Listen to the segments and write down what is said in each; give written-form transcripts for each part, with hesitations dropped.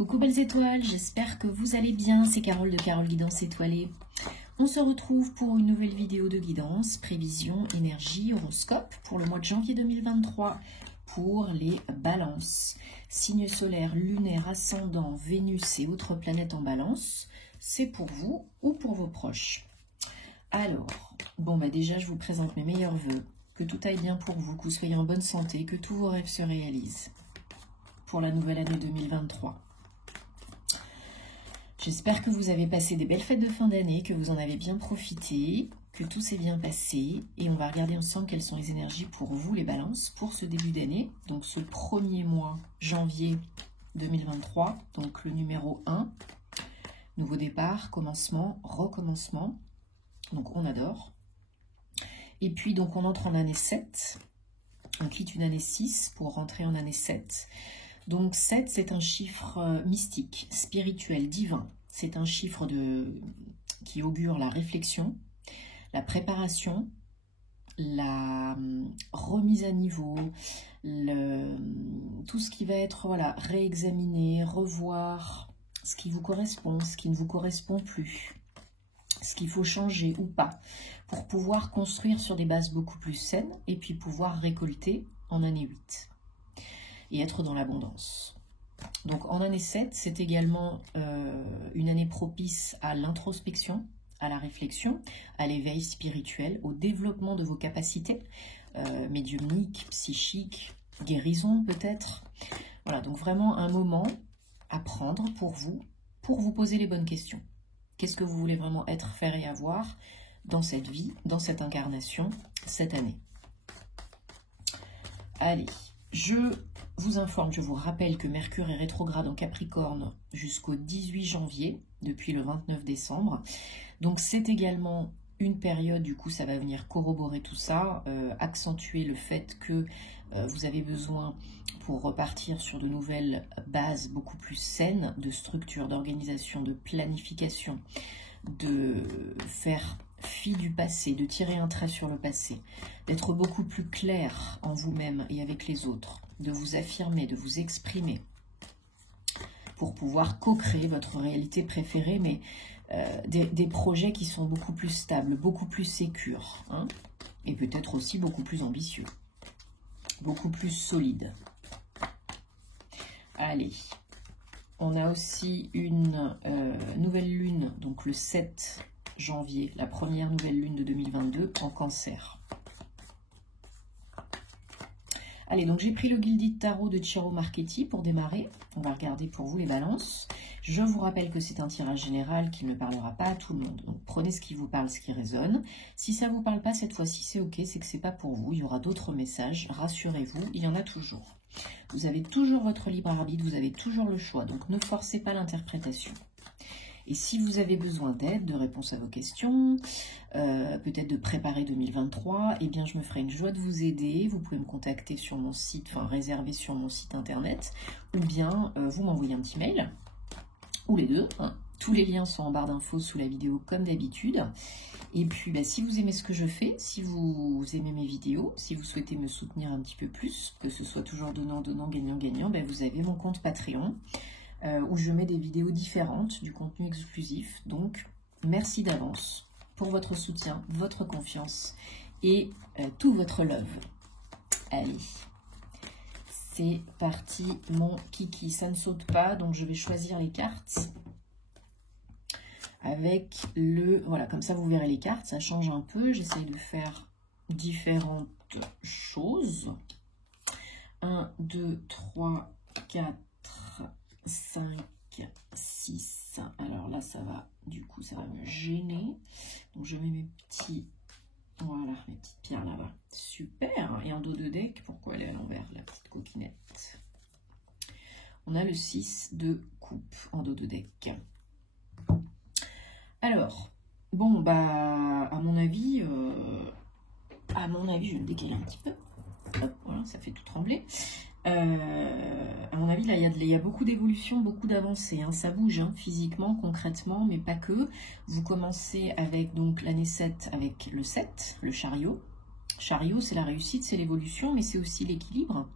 Coucou belles étoiles, j'espère que vous allez bien, c'est Carole de Carole Guidance Étoilée. On se retrouve pour une nouvelle vidéo de guidance, prévision, énergie, horoscope pour le mois de janvier 2023 pour les balances. Signe solaire, lunaire, ascendant, Vénus et autres planètes en balance, c'est pour vous ou pour vos proches. Alors, bon déjà je vous présente mes meilleurs vœux, que tout aille bien pour vous, que vous soyez en bonne santé, que tous vos rêves se réalisent pour la nouvelle année 2023. J'espère que vous avez passé des belles fêtes de fin d'année, que vous en avez bien profité, que tout s'est bien passé. Et on va regarder ensemble quelles sont les énergies pour vous, les balances, pour ce début d'année. Donc ce premier mois, janvier 2023, donc le numéro 1. Nouveau départ, commencement, recommencement. Donc on adore. Et puis donc on entre en année 7. On quitte une année 6 pour rentrer en année 7. Donc 7, c'est un chiffre mystique, spirituel, divin. C'est un chiffre qui augure la réflexion, la préparation, la remise à niveau, tout ce qui va être réexaminé, revoir ce qui vous correspond, ce qui ne vous correspond plus, ce qu'il faut changer ou pas, pour pouvoir construire sur des bases beaucoup plus saines et puis pouvoir récolter en année 8. Et être dans l'abondance. Donc en année 7, c'est également une année propice à l'introspection, à la réflexion, à l'éveil spirituel, au développement de vos capacités médiumniques, psychiques, guérison peut-être. Voilà, donc vraiment un moment à prendre pour vous poser les bonnes questions. Qu'est-ce que vous voulez vraiment être, faire et avoir dans cette vie, dans cette incarnation, cette année? Allez, je vous informe, je vous rappelle que Mercure est rétrograde en Capricorne jusqu'au 18 janvier, depuis le 29 décembre. Donc c'est également une période, du coup ça va venir corroborer tout ça, accentuer le fait que vous avez besoin pour repartir sur de nouvelles bases beaucoup plus saines, de structure, d'organisation, de planification, de faire fi du passé, de tirer un trait sur le passé, d'être beaucoup plus clair en vous-même et avec les autres, de vous affirmer, de vous exprimer pour pouvoir co-créer votre réalité préférée, mais des projets qui sont beaucoup plus stables, beaucoup plus sécures, hein, et peut-être aussi beaucoup plus ambitieux, beaucoup plus solides. Allez, on a aussi une nouvelle lune, donc le 7 janvier, la première nouvelle lune de 2022 en Cancer. Allez, donc j'ai pris le Gilded Tarot de Ciro Marchetti pour démarrer. On va regarder pour vous les balances. Je vous rappelle que c'est un tirage général qui ne parlera pas à tout le monde. Donc prenez ce qui vous parle, ce qui résonne. Si ça ne vous parle pas cette fois-ci, c'est ok, c'est que c'est pas pour vous. Il y aura d'autres messages, rassurez-vous, il y en a toujours. Vous avez toujours votre libre arbitre, vous avez toujours le choix. Donc ne forcez pas l'interprétation. Et si vous avez besoin d'aide, de réponses à vos questions, peut-être de préparer 2023, eh bien je me ferai une joie de vous aider. Vous pouvez me contacter sur mon site, enfin réserver sur mon site internet, ou bien vous m'envoyez un petit mail, ou les deux. Hein. Tous les liens sont en barre d'infos sous la vidéo comme d'habitude. Et puis si vous aimez ce que je fais, si vous aimez mes vidéos, si vous souhaitez me soutenir un petit peu plus, que ce soit toujours donnant, gagnant, vous avez mon compte Patreon. Où je mets des vidéos différentes, du contenu exclusif. Donc, merci d'avance pour votre soutien, votre confiance et tout votre love. Allez, c'est parti mon kiki. Ça ne saute pas, donc je vais choisir les cartes avec le... Voilà, comme ça vous verrez les cartes, ça change un peu. J'essaye de faire différentes choses. 1, 2, 3, 4... 5, 6. Alors là, ça va, du coup, ça va me gêner. Donc, je mets mes petits, voilà, mes petites pierres là-bas. Super. Et un dos de deck, pourquoi elle est à l'envers, la petite coquinette? On a le 6 de coupe en dos de deck. Alors, bon, à mon avis, je vais me décaler un petit peu. Hop, voilà, ça fait tout trembler. À mon avis, là, il y a beaucoup d'évolution, beaucoup d'avancées. Hein. Ça bouge physiquement, concrètement, mais pas que. Vous commencez avec donc l'année 7, avec le 7, le chariot. Chariot, c'est la réussite, c'est l'évolution, mais c'est aussi l'équilibre.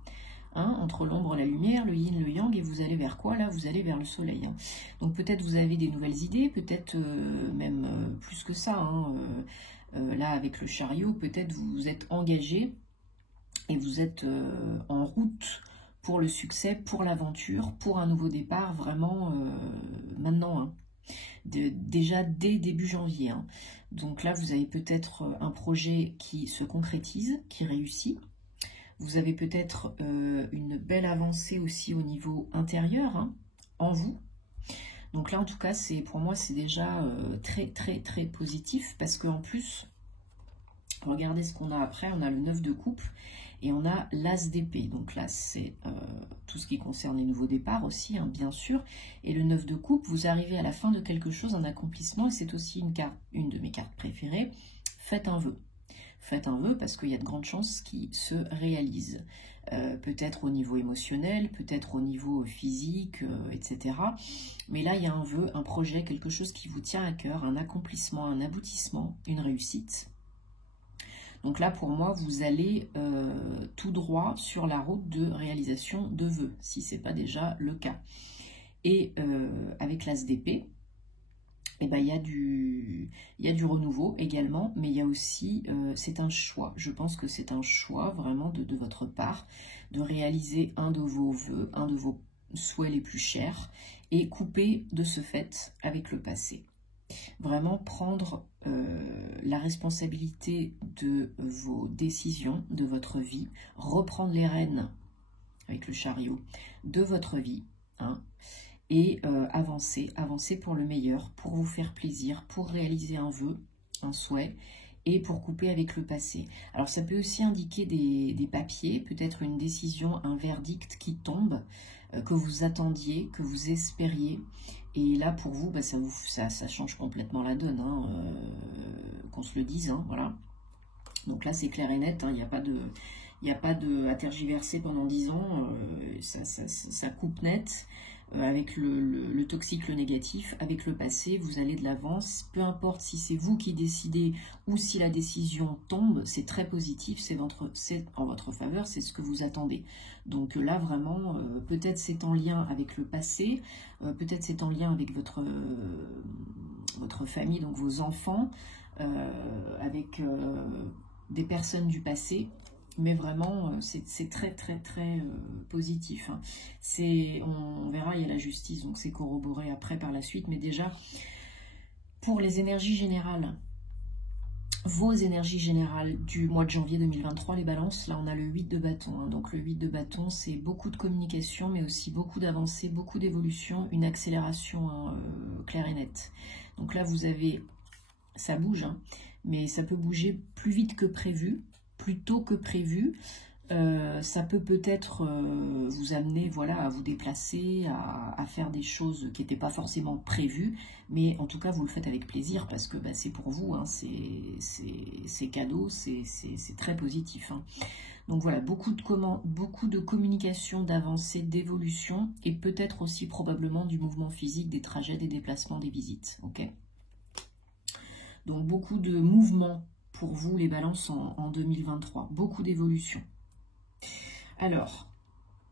hein, entre l'ombre et la lumière, le yin, le yang, et vous allez vers quoi? Là, vous allez vers le soleil. Hein. Donc peut-être vous avez des nouvelles idées, peut-être même plus que ça. Hein, là, avec le chariot, peut-être vous vous êtes engagé et vous êtes en route pour le succès, pour l'aventure, pour un nouveau départ, vraiment maintenant. Hein. Déjà dès début janvier. Hein. Donc là, vous avez peut-être un projet qui se concrétise, qui réussit. Vous avez peut-être une belle avancée aussi au niveau intérieur, hein, en vous. Donc là, en tout cas, pour moi, c'est déjà très, très, très positif parce qu'en plus, regardez ce qu'on a après. On a le 9 de coupe et on a l'as d'épée. Donc là, c'est tout ce qui concerne les nouveaux départs aussi, hein, bien sûr. Et le 9 de coupe, vous arrivez à la fin de quelque chose, un accomplissement. Et c'est aussi une de mes cartes préférées. Faites un vœu. Faites un vœu parce qu'il y a de grandes chances qu'il se réalise. Peut-être au niveau émotionnel, peut-être au niveau physique, etc. Mais là, il y a un vœu, un projet, quelque chose qui vous tient à cœur, un accomplissement, un aboutissement, une réussite. Donc là, pour moi, vous allez tout droit sur la route de réalisation de vœux, si ce n'est pas déjà le cas. Et avec l'as d'épée, eh ben, il y a du renouveau également, mais il y a aussi, c'est un choix. Je pense que c'est un choix vraiment de votre part de réaliser un de vos vœux, un de vos souhaits les plus chers et couper de ce fait avec le passé. Vraiment prendre la responsabilité de vos décisions, de votre vie, reprendre les rênes avec le chariot de votre vie, hein, et avancer pour le meilleur, pour vous faire plaisir, pour réaliser un vœu, un souhait, et pour couper avec le passé. Alors ça peut aussi indiquer des papiers, peut-être une décision, un verdict qui tombe, que vous attendiez, que vous espériez. Et là, pour vous, bah, ça change complètement la donne, hein, qu'on se le dise, hein, voilà. Donc là, c'est clair et net, hein, il n'y a pas de à tergiverser pendant 10 ans, ça coupe net. Avec le toxique, le négatif, avec le passé, vous allez de l'avance. Peu importe si c'est vous qui décidez ou si la décision tombe, c'est très positif, c'est en votre faveur, c'est ce que vous attendez. Donc là, vraiment, peut-être c'est en lien avec le passé, peut-être c'est en lien avec votre famille, donc vos enfants, avec des personnes du passé. Mais vraiment, c'est très, très, très positif. Hein. On verra, il y a la justice, donc c'est corroboré après par la suite. Mais déjà, pour les énergies générales, vos énergies générales du mois de janvier 2023, les balances, là on a le 8 de bâton. Hein. Donc le 8 de bâton, c'est beaucoup de communication, mais aussi beaucoup d'avancées, beaucoup d'évolution, une accélération hein, claire et nette. Donc là, vous avez, ça bouge, hein, mais ça peut bouger plus vite que prévu. Plus tôt que prévu, ça peut peut-être vous amener voilà, à vous déplacer, à faire des choses qui n'étaient pas forcément prévues, mais en tout cas vous le faites avec plaisir parce que bah, c'est pour vous, hein, c'est cadeau, c'est très positif. Hein. Donc voilà, beaucoup de communication, d'avancée, d'évolution et peut-être aussi probablement du mouvement physique, des trajets, des déplacements, des visites. Okay, donc beaucoup de mouvements pour vous, les balances, en 2023. Beaucoup d'évolution. Alors,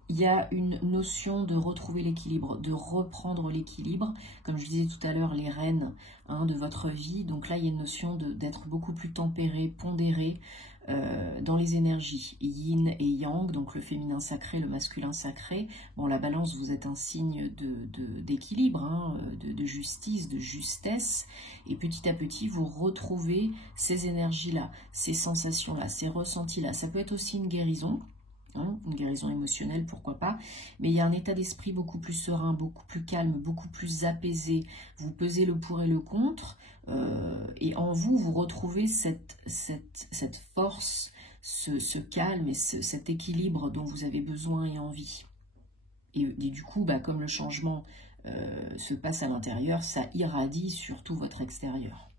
il y a une notion de retrouver l'équilibre, de reprendre l'équilibre. Comme je disais tout à l'heure, les rênes hein, de votre vie. Donc là, il y a une notion d'être beaucoup plus tempéré, pondéré dans les énergies. Yin et yang, donc le féminin sacré, le masculin sacré. Bon, la balance, vous êtes un signe d'équilibre, hein, de justice, de justesse. Et petit à petit, vous retrouvez ces énergies-là, ces sensations-là, ces ressentis-là. Ça peut être aussi une guérison. Hein, une guérison émotionnelle, pourquoi pas, mais il y a un état d'esprit beaucoup plus serein, beaucoup plus calme, beaucoup plus apaisé. Vous pesez le pour et le contre, et en vous, vous retrouvez cette force, ce calme et cet équilibre dont vous avez besoin et envie. Et du coup, bah, comme le changement se passe à l'intérieur, ça irradie sur tout votre extérieur.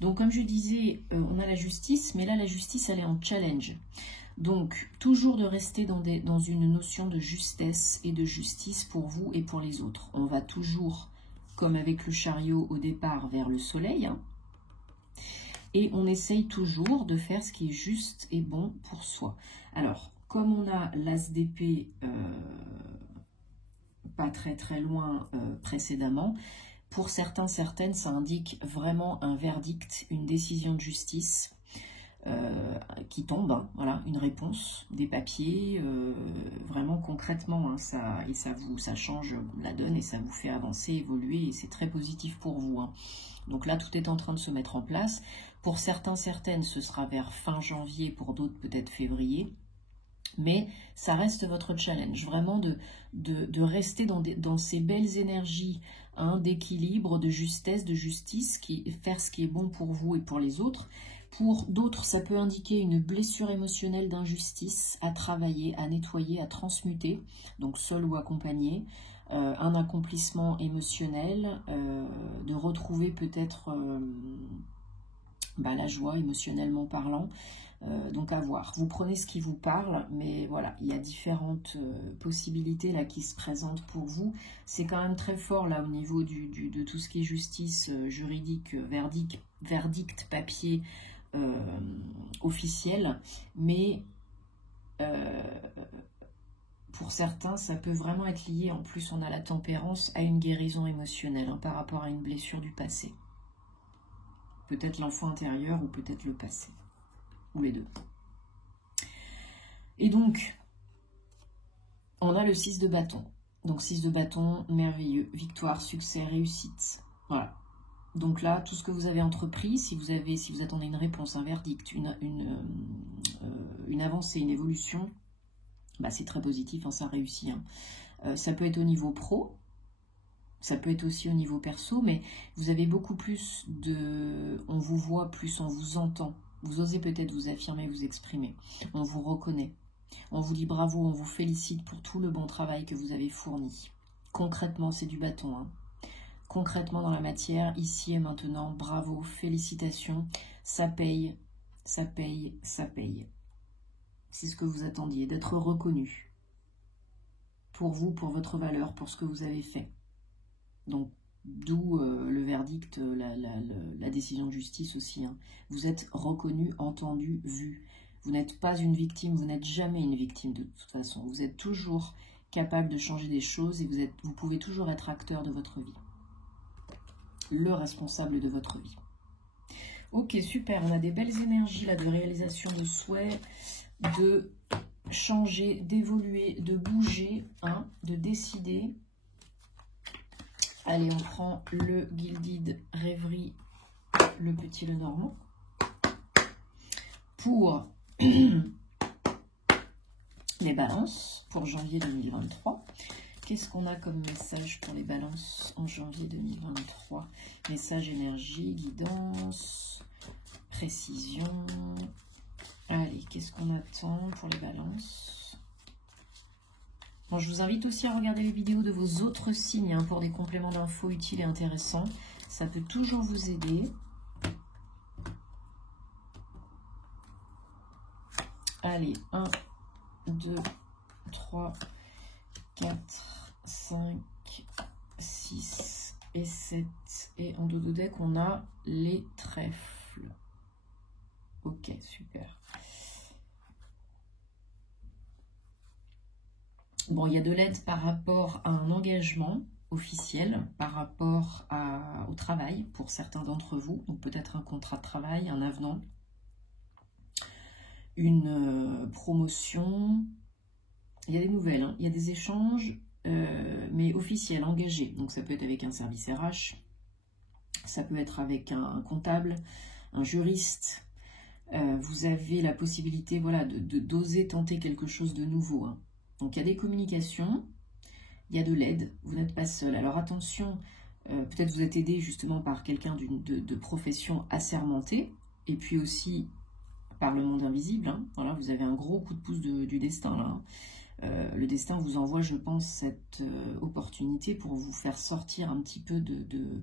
Donc, comme je disais, on a la justice, mais là, la justice, elle est en challenge. Donc, toujours de rester dans une notion de justesse et de justice pour vous et pour les autres. On va toujours, comme avec le chariot au départ, vers le soleil. Hein. Et on essaye toujours de faire ce qui est juste et bon pour soi. Alors, comme on a l'as d'épée pas très très loin précédemment, pour certains, certaines, ça indique vraiment un verdict, une décision de justice qui tombe, hein, voilà, une réponse, des papiers, vraiment concrètement, hein, ça change la donne et ça vous fait avancer, évoluer, et c'est très positif pour vous. Hein. Donc là, tout est en train de se mettre en place. Pour certains, certaines, ce sera vers fin janvier, pour d'autres peut-être février. Mais ça reste votre challenge, vraiment de rester dans ces belles énergies hein, d'équilibre, de justesse, de justice, faire ce qui est bon pour vous et pour les autres. Pour d'autres, ça peut indiquer une blessure émotionnelle d'injustice à travailler, à nettoyer, à transmuter, donc seul ou accompagné. Un accomplissement émotionnel, de retrouver peut-être la joie émotionnellement parlant. Donc à voir, vous prenez ce qui vous parle, mais voilà, il y a différentes possibilités là qui se présentent pour vous. C'est quand même très fort là au niveau de tout ce qui est justice juridique, verdict, papier officiel, mais pour certains, ça peut vraiment être lié, en plus on a la tempérance, à une guérison émotionnelle hein, par rapport à une blessure du passé. Peut-être l'enfant intérieur ou peut-être le passé. Ou les deux. Et donc, on a le 6 de bâton. Donc 6 de bâton, merveilleux. Victoire, succès, réussite. Voilà. Donc là, tout ce que vous avez entrepris, si vous attendez une réponse, un verdict, une avancée, une évolution, bah c'est très positif, hein, ça réussit. Hein. Ça peut être au niveau pro, ça peut être aussi au niveau perso, mais vous avez beaucoup plus de... On vous voit plus, on vous entend. Vous osez peut-être vous affirmer, vous exprimer. On vous reconnaît. On vous dit bravo, on vous félicite pour tout le bon travail que vous avez fourni. Concrètement, c'est du bâton. Hein. Concrètement, dans la matière, ici et maintenant, bravo, félicitations. Ça paye, ça paye, ça paye. C'est ce que vous attendiez, d'être reconnu. Pour vous, pour votre valeur, pour ce que vous avez fait. Donc, d'où le verdict, la décision de justice aussi. Hein. Vous êtes reconnu, entendu, vu. Vous n'êtes pas une victime, vous n'êtes jamais une victime de toute façon. Vous êtes toujours capable de changer des choses et vous pouvez toujours être acteur de votre vie. Le responsable de votre vie. Ok, super. On a des belles énergies là de réalisation de souhaits, de changer, d'évoluer, de bouger, hein, de décider. Allez, on prend le Gilded Rêverie, le petit, le normand. Pour les balances, pour janvier 2023. Qu'est-ce qu'on a comme message pour les balances en janvier 2023? Message, énergie, guidance, précision. Allez, qu'est-ce qu'on attend pour les balances? Bon, je vous invite aussi à regarder les vidéos de vos autres signes hein, pour des compléments d'infos utiles et intéressants. Ça peut toujours vous aider. Allez, 1, 2, 3, 4, 5, 6 et 7. Et en dos de deck, on a les trèfles. Ok, super. Bon, il y a de l'aide par rapport à un engagement officiel, par rapport au travail pour certains d'entre vous. Donc peut-être un contrat de travail, un avenant, une promotion. Il y a des nouvelles, hein. Il y a des échanges, mais officiels, engagés. Donc ça peut être avec un service RH, ça peut être avec un comptable, un juriste. Vous avez la possibilité voilà, d'oser tenter quelque chose de nouveau. Hein. Donc il y a des communications, il y a de l'aide, vous n'êtes pas seul. Alors attention, peut-être vous êtes aidé justement par quelqu'un de profession assermentée, et puis aussi par le monde invisible. Hein. Voilà, vous avez un gros coup de pouce du destin là. Hein. Le destin vous envoie, je pense, cette opportunité pour vous faire sortir un petit peu de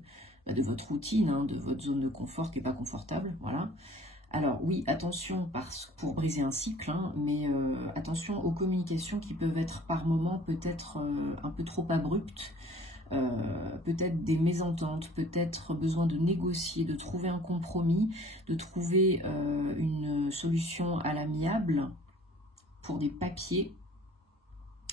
votre routine, hein, de votre zone de confort qui n'est pas confortable. Voilà. Alors oui, attention pour briser un cycle, hein, mais attention aux communications qui peuvent être par moments peut-être un peu trop abruptes, peut-être des mésententes, peut-être besoin de négocier, de trouver un compromis, de trouver une solution à l'amiable pour des papiers,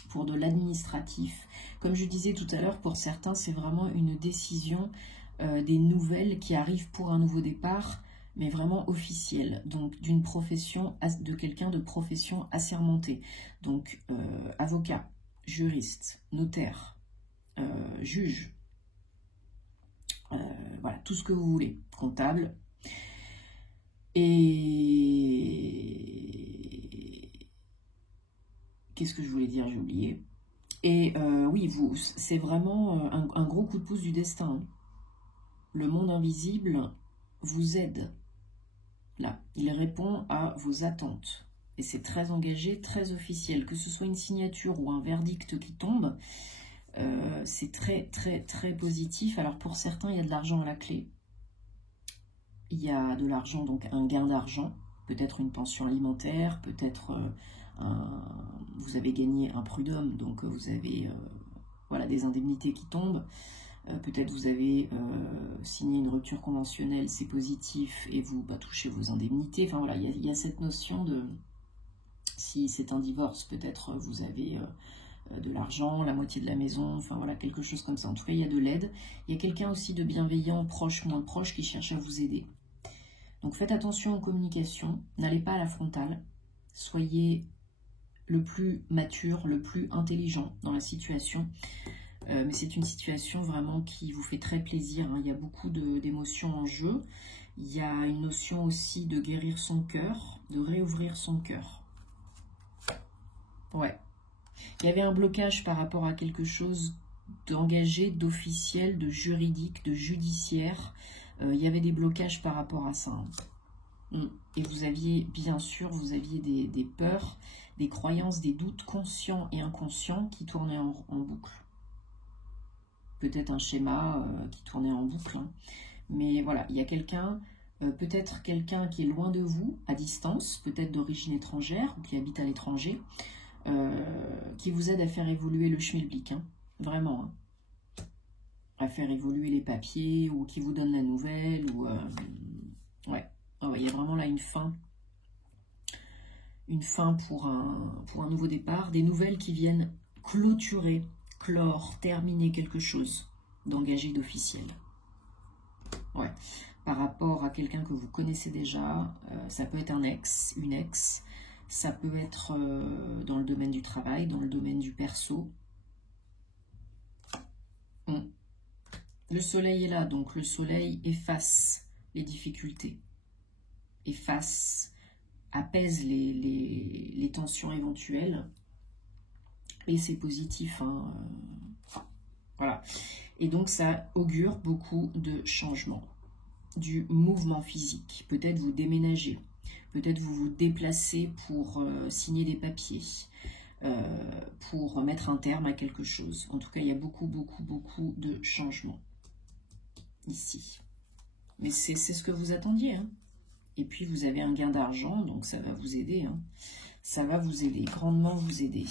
pour de l'administratif. Comme je disais tout à l'heure, pour certains, c'est vraiment une décision, des nouvelles qui arrivent pour un nouveau départ, mais vraiment officielle, donc d'une profession, de quelqu'un de profession assermentée. Donc, avocat, juriste, notaire, juge, voilà, tout ce que vous voulez, comptable. Et qu'est-ce que je voulais dire, j'ai oublié. Et oui, c'est vraiment un gros coup de pouce du destin. Le monde invisible vous aide. Là, il répond à vos attentes. Et c'est très engagé, très officiel. Que ce soit une signature ou un verdict qui tombe, c'est très, très, très positif. Alors pour certains, il y a de l'argent à la clé. Il y a de l'argent, donc un gain d'argent. Peut-être une pension alimentaire, peut-être vous avez gagné un prud'homme, donc vous avez voilà, des indemnités qui tombent. Peut-être vous avez signé une rupture conventionnelle, c'est positif, et vous touchez vos indemnités. Enfin voilà, il y a cette notion de, si c'est un divorce, peut-être vous avez de l'argent, la moitié de la maison, enfin voilà, quelque chose comme ça. En tout cas, il y a de l'aide. Il y a quelqu'un aussi de bienveillant, proche, moins proche, qui cherche à vous aider. Donc faites attention aux communications, n'allez pas à la frontale, soyez le plus mature, le plus intelligent dans la situation. Mais c'est une situation vraiment qui vous fait très plaisir, hein. Il y a beaucoup d'émotions en jeu. Il y a une notion aussi de guérir son cœur, de réouvrir son cœur. Ouais. Il y avait un blocage par rapport à quelque chose d'engagé, d'officiel, de juridique, de judiciaire. Il y avait des blocages par rapport à ça, hein. Et vous aviez, bien sûr, vous aviez des peurs, des croyances, des doutes conscients et inconscients qui tournaient en boucle. Peut-être un schéma qui tournait en boucle, hein. Mais voilà, il y a quelqu'un, peut-être quelqu'un qui est loin de vous, à distance, peut-être d'origine étrangère ou qui habite à l'étranger, qui vous aide à faire évoluer le schmilblick, hein. Vraiment, hein. À faire évoluer les papiers, ou qui vous donne la nouvelle, ou ouais. Oh, il y a vraiment là une fin pour un nouveau départ, des nouvelles qui viennent clôturer, clore, terminer quelque chose d'engagé, d'officiel. Ouais. Par rapport à quelqu'un que vous connaissez déjà, ça peut être un ex, une ex, ça peut être dans le domaine du travail, dans le domaine du perso. Le soleil est là, donc le soleil efface les difficultés, efface, apaise les tensions éventuelles, et c'est positif, hein. Voilà. Et donc ça augure beaucoup de changements, du mouvement physique. Peut-être vous déménagez, peut-être vous vous déplacez pour signer des papiers, pour mettre un terme à quelque chose. En tout cas, il y a beaucoup, beaucoup, beaucoup de changements ici. Mais c'est ce que vous attendiez, hein. Et puis vous avez un gain d'argent, donc ça va vous aider, hein. Ça va vous aider, grandement vous aider.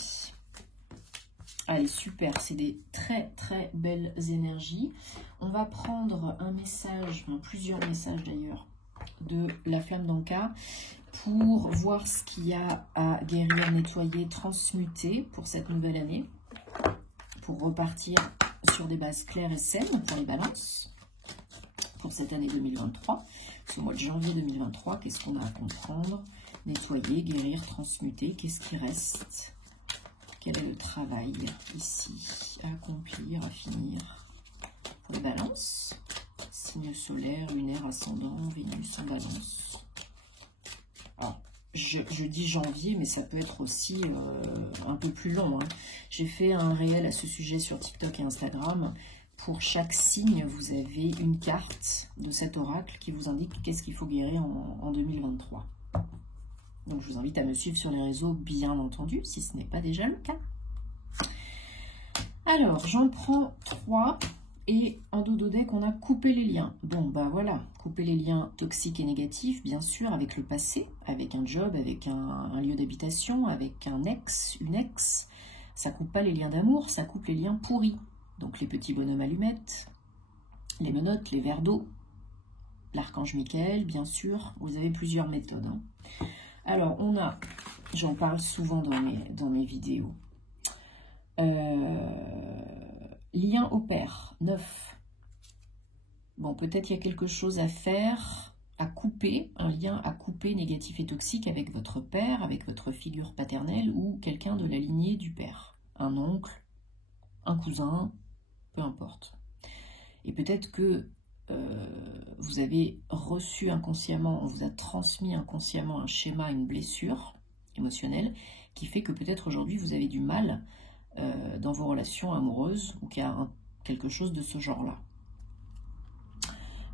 Allez, super, c'est des très très belles énergies. On va prendre un message, plusieurs messages d'ailleurs, de la flamme d'Anka pour voir ce qu'il y a à guérir, nettoyer, transmuter pour cette nouvelle année, pour repartir sur des bases claires et saines pour les balances, pour cette année 2023. Ce mois de janvier 2023, qu'est-ce qu'on a à comprendre? Nettoyer, guérir, transmuter, qu'est-ce qui reste? Quel est le travail ici à accomplir, à finir pour les balances? Signe solaire, lunaire, ascendant, Vénus en balance. Alors, je dis janvier, mais ça peut être aussi un peu plus long, hein. J'ai fait un réel à ce sujet sur TikTok et Instagram. Pour chaque signe, vous avez une carte de cet oracle qui vous indique qu'est-ce qu'il faut guérir en 2023. Donc, je vous invite à me suivre sur les réseaux, bien entendu, si ce n'est pas déjà le cas. Alors, j'en prends 3 et en dodo deck, on a coupé les liens. Bon, bah voilà, couper les liens toxiques et négatifs, bien sûr, avec le passé, avec un job, avec un lieu d'habitation, avec un ex, une ex. Ça coupe pas les liens d'amour, ça coupe les liens pourris. donc les petits bonhommes allumettes, les menottes, les verres d'eau, l'archange Michael, bien sûr. Vous avez plusieurs méthodes. Hein. Alors, on a, j'en parle souvent dans mes vidéos, lien au père, 9. Bon, peut-être il y a quelque chose à faire, à couper, un lien à couper négatif et toxique avec votre père, avec votre figure paternelle ou quelqu'un de la lignée du père. Un oncle, un cousin, peu importe. Et peut-être que vous avez reçu inconsciemment, on vous a transmis inconsciemment un schéma, une blessure émotionnelle qui fait que peut-être aujourd'hui vous avez du mal dans vos relations amoureuses ou qu'il y a quelque chose de ce genre-là.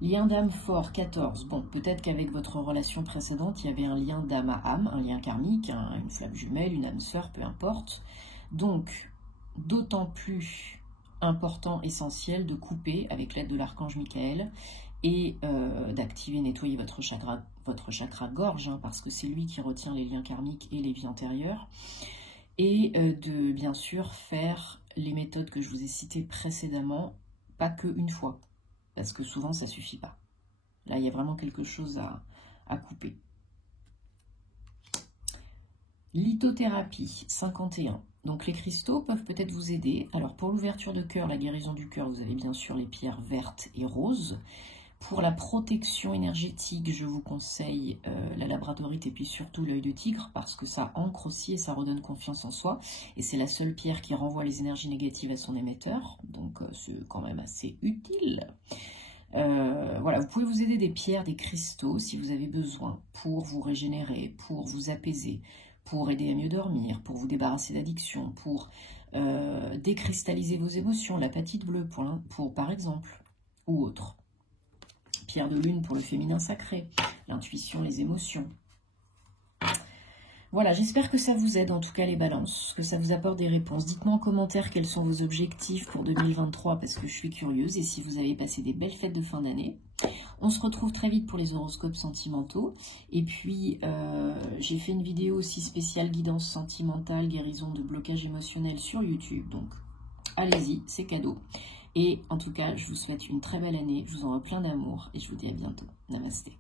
Lien d'âme fort, 14. Bon, peut-être qu'avec votre relation précédente, il y avait un lien d'âme à âme, un lien karmique, une flamme jumelle, une âme sœur, peu importe. Donc, d'autant plus important, essentiel de couper avec l'aide de l'archange Michael et d'activer, nettoyer votre chakra gorge, hein, parce que c'est lui qui retient les liens karmiques et les vies antérieures. Et de, bien sûr, faire les méthodes que je vous ai citées précédemment, pas qu'une fois. Parce que souvent, ça ne suffit pas. Là, il y a vraiment quelque chose à couper. Lithothérapie, 51. Donc, les cristaux peuvent peut-être vous aider. Alors, pour l'ouverture de cœur, la guérison du cœur, vous avez bien sûr les pierres vertes et roses. Pour la protection énergétique, je vous conseille la labradorite et puis surtout l'œil de tigre parce que ça ancre aussi et ça redonne confiance en soi. Et c'est la seule pierre qui renvoie les énergies négatives à son émetteur. Donc c'est quand même assez utile. Voilà, vous pouvez vous aider des pierres, des cristaux si vous avez besoin pour vous régénérer, pour vous apaiser, pour aider à mieux dormir, pour vous débarrasser d'addiction, pour décristalliser vos émotions, l'apatite bleue par exemple, ou autre. Pierre de lune pour le féminin sacré, l'intuition, les émotions. Voilà, j'espère que ça vous aide, en tout cas les balances, que ça vous apporte des réponses. Dites-moi en commentaire quels sont vos objectifs pour 2023, parce que je suis curieuse, et si vous avez passé des belles fêtes de fin d'année. On se retrouve très vite pour les horoscopes sentimentaux. Et puis, j'ai fait une vidéo aussi spéciale guidance sentimentale, guérison de blocage émotionnel sur YouTube. Donc, allez-y, c'est cadeau. Et en tout cas, je vous souhaite une très belle année, je vous envoie plein d'amour et je vous dis à bientôt. Namasté.